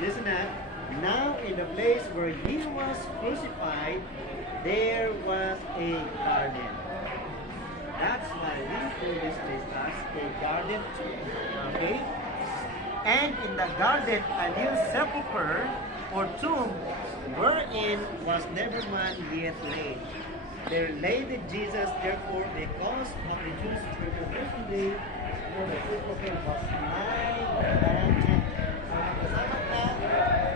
listen up. Now in the place where he was crucified, there was a garden. That's why we call this place as a garden. Okay? And in the garden, a new sepulchre or tomb wherein was never man yet laid. There laid Jesus, therefore, because of the Jews' circumcision day, for the sepulchre was nigh unto. Kasama na,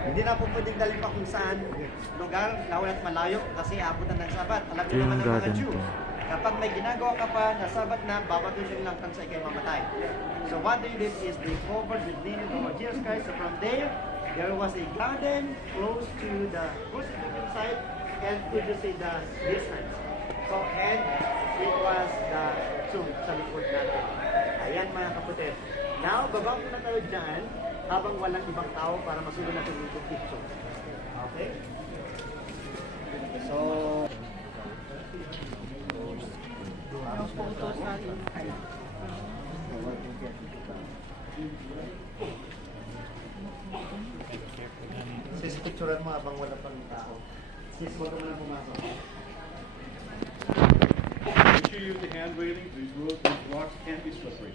hindi na po pwedeng dalhin pa kung saan lugar, lawal at malayo, kasi abutan ng Sabat. Alam niyo naman ng mga Jew, kapag may ginagawa ka pa na Sabat na, babatusin lang kang sa ikay mamatay. So what they did is they covered the name of Jesus Christ. So from there was a garden close to the crucifixion site and to just say the distance. So and it was the tomb sa likod natin. Ayan mga kapatid. Now, babang na tayo dyan habang walang ibang tao para masulo natin yung picture. Okay? So, sis, picturean mo habang wala pang tao. Sis, huwag ka mo na pumasok. Make sure you use the hand railing. These rocks can be slippery.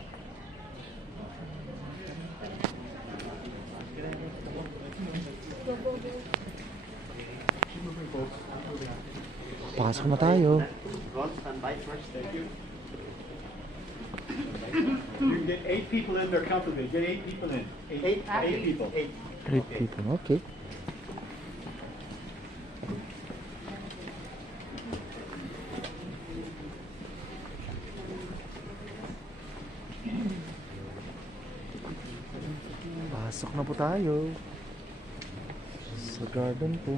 Pasok na tayo. Ron, stand by first. Thank you. You can get 8 people in there comfortably. Get 8 people in. Eight people. 3 people, okay. Pasok na po tayo sa garden po.